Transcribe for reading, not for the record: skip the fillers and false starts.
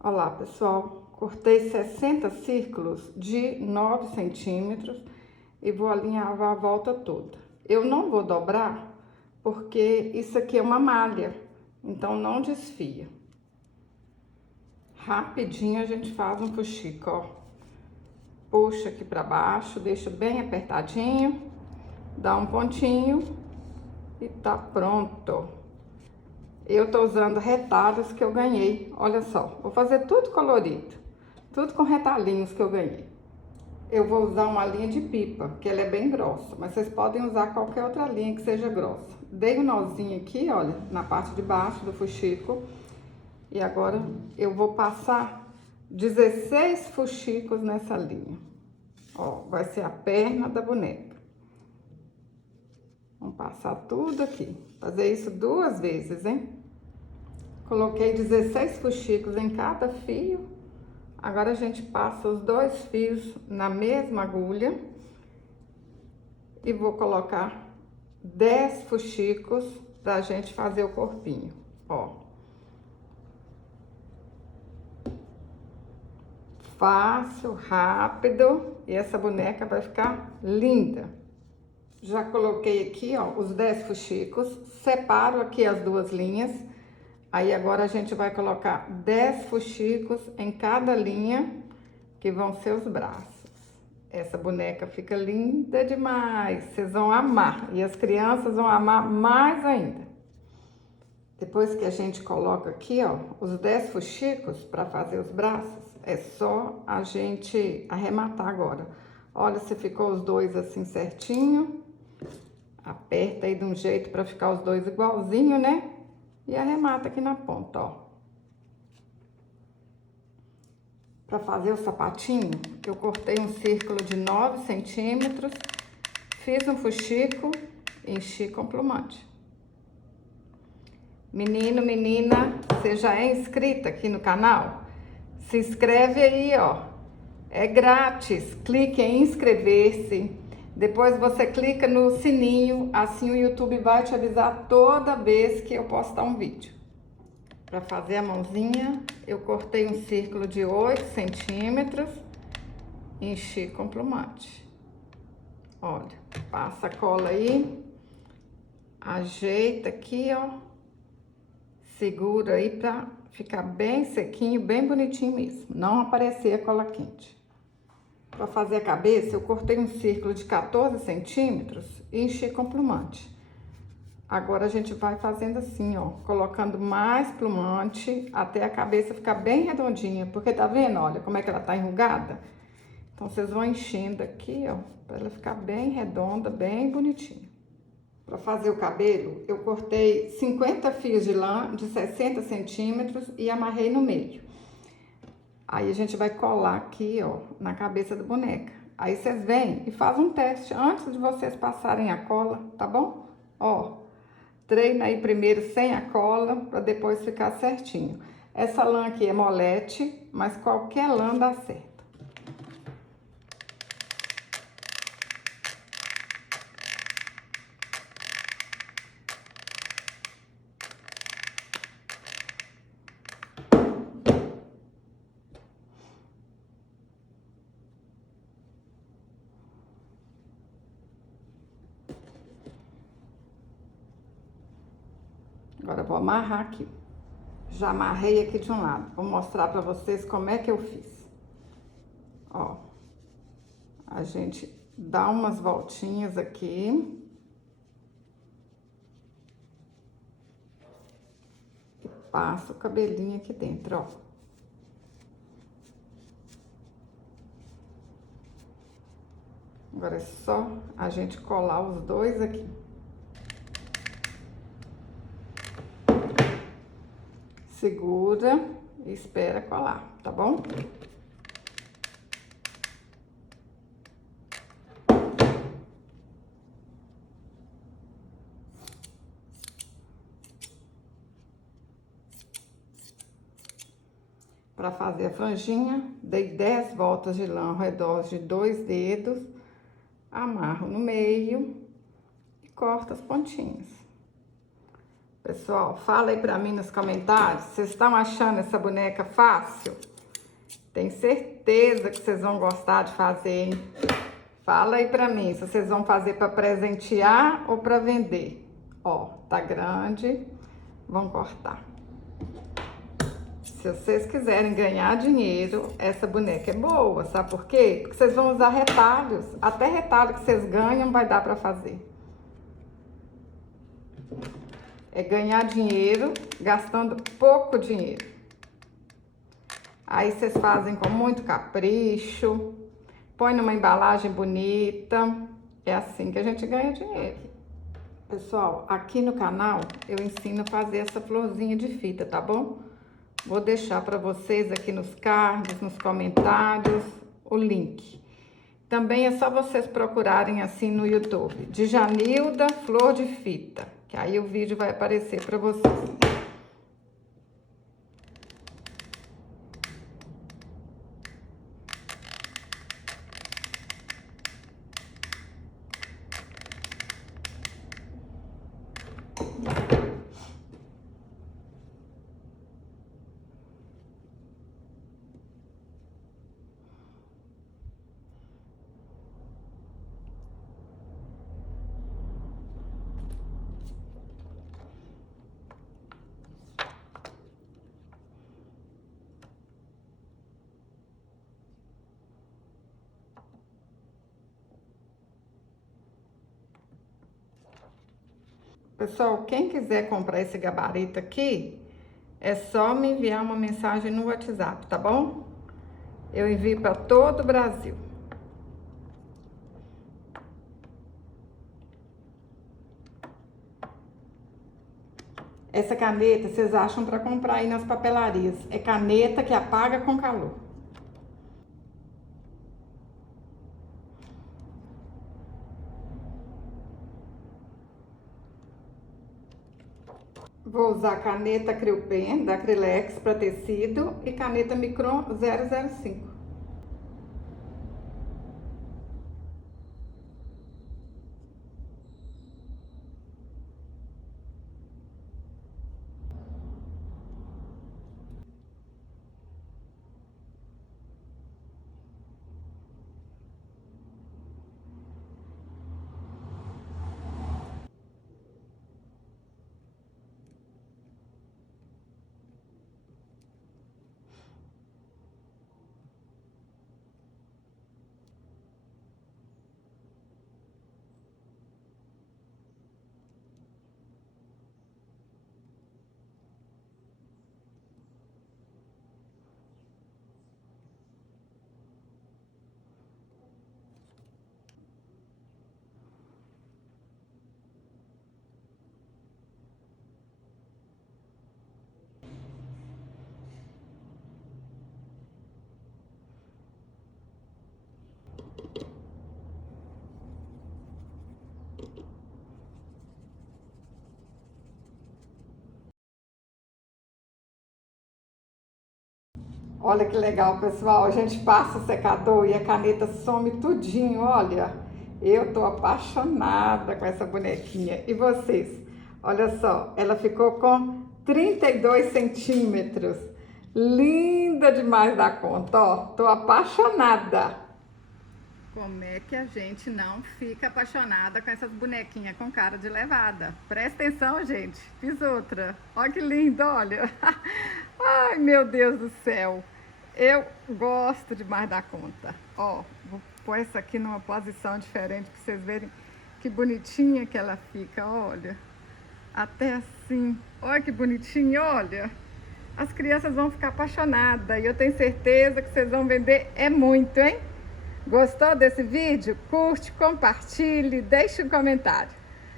Olá, pessoal, cortei 60 círculos de 9 centímetros e vou alinhar a volta toda. Eu não vou dobrar porque isso aqui é uma malha, então não desfia. Rapidinho a gente faz um fuxico, ó. Puxa aqui pra baixo, deixa bem apertadinho, dá um pontinho e tá pronto. Eu tô usando retalhos que eu ganhei, olha só, vou fazer tudo colorido, tudo com retalhinhos que eu ganhei. Eu vou usar uma linha de pipa, que ela é bem grossa, mas vocês podem usar qualquer outra linha que seja grossa. Dei um nozinho aqui, olha, na parte de baixo do fuxico, e agora eu vou passar 16 fuxicos nessa linha. Ó, vai ser a perna da boneca. Vamos passar tudo aqui, fazer isso 2 vezes, hein? Coloquei 16 fuxicos em cada fio. Agora a gente passa os 2 fios na mesma agulha e vou colocar 10 fuxicos pra gente fazer o corpinho, ó. Fácil, rápido, e essa boneca vai ficar linda. Já coloquei aqui, ó, os 10 fuxicos, separo aqui as 2 linhas. Aí agora a gente vai colocar 10 fuxicos em cada linha, que vão ser os braços. Essa boneca fica linda demais, vocês vão amar. E as crianças vão amar mais ainda. Depois que a gente coloca aqui, ó, os 10 fuxicos para fazer os braços, é só a gente arrematar agora. Olha se ficou os 2 assim certinho. Aperta aí de um jeito para ficar os 2 igualzinho, né? E arremata aqui na ponta, ó. Para fazer o sapatinho, eu cortei um círculo de 9 centímetros, fiz um fuxico, enchi com plumante. Menino, menina, você já é inscrita aqui no canal? Se inscreve aí, ó. É grátis, clique em inscrever-se. Depois você clica no sininho, assim o YouTube vai te avisar toda vez que eu postar um vídeo. Para fazer a mãozinha, eu cortei um círculo de 8 centímetros, enchi com plumante. Olha, passa a cola aí, ajeita aqui, ó, segura aí pra ficar bem sequinho, bem bonitinho mesmo, não aparecer a cola quente. Para fazer a cabeça, eu cortei um círculo de 14 centímetros e enchi com plumante. Agora a gente vai fazendo assim, ó, colocando mais plumante até a cabeça ficar bem redondinha, porque tá vendo, olha, como é que ela tá enrugada? Então, vocês vão enchendo aqui, ó, pra ela ficar bem redonda, bem bonitinha. Para fazer o cabelo, eu cortei 50 fios de lã de 60 centímetros e amarrei no meio. Aí a gente vai colar aqui, ó, na cabeça da boneca. Aí vocês vêm e fazem um teste antes de vocês passarem a cola, tá bom? Ó. Treina aí primeiro sem a cola, para depois ficar certinho. Essa lã aqui é molete, mas qualquer lã dá certo. Agora eu vou amarrar aqui. Já amarrei aqui de um lado. Vou mostrar pra vocês como é que eu fiz. Ó. A gente dá umas voltinhas aqui. E passa o cabelinho aqui dentro, ó. Agora é só a gente colar os 2 aqui. Segura e espera colar, tá bom? Para fazer a franjinha, dei 10 voltas de lã ao redor de 2 dedos, amarro no meio e corto as pontinhas. Pessoal, fala aí pra mim nos comentários, vocês estão achando essa boneca fácil? Tenho certeza que vocês vão gostar de fazer, hein? Fala aí pra mim se vocês vão fazer pra presentear ou pra vender. Ó, tá grande, vão cortar. Se vocês quiserem ganhar dinheiro, essa boneca é boa, sabe por quê? Porque vocês vão usar retalhos, até retalho que vocês ganham vai dar pra fazer. É ganhar dinheiro gastando pouco dinheiro. Aí vocês fazem com muito capricho, põe numa embalagem bonita. É assim que a gente ganha dinheiro. Pessoal, aqui no canal eu ensino a fazer essa florzinha de fita, tá bom? Vou deixar para vocês aqui nos cards, nos comentários, o link. Também é só vocês procurarem assim no YouTube, Djanilda Flor de Fita, que aí o vídeo vai aparecer para vocês. Pessoal, quem quiser comprar esse gabarito aqui, é só me enviar uma mensagem no WhatsApp, tá bom? Eu envio para todo o Brasil. Essa caneta vocês acham para comprar aí nas papelarias. É caneta que apaga com calor. Vou usar caneta Acryl da Acrylex para tecido e caneta Micron 005. Olha que legal, pessoal. A gente passa o secador e a caneta some tudinho, olha. Eu tô apaixonada com essa bonequinha. E vocês? Olha só, ela ficou com 32 centímetros. Linda demais da conta, ó. Tô apaixonada. Como é que a gente não fica apaixonada com essas bonequinhas com cara de levada? Presta atenção, gente. Fiz outra. Olha que lindo, olha. Ai, meu Deus do céu. Eu gosto demais da conta. Ó, vou pôr essa aqui numa posição diferente para vocês verem que bonitinha que ela fica, olha. Até assim. Olha que bonitinha, olha. As crianças vão ficar apaixonadas e eu tenho certeza que vocês vão vender muito, hein? Gostou desse vídeo? Curte, compartilhe, deixe um comentário.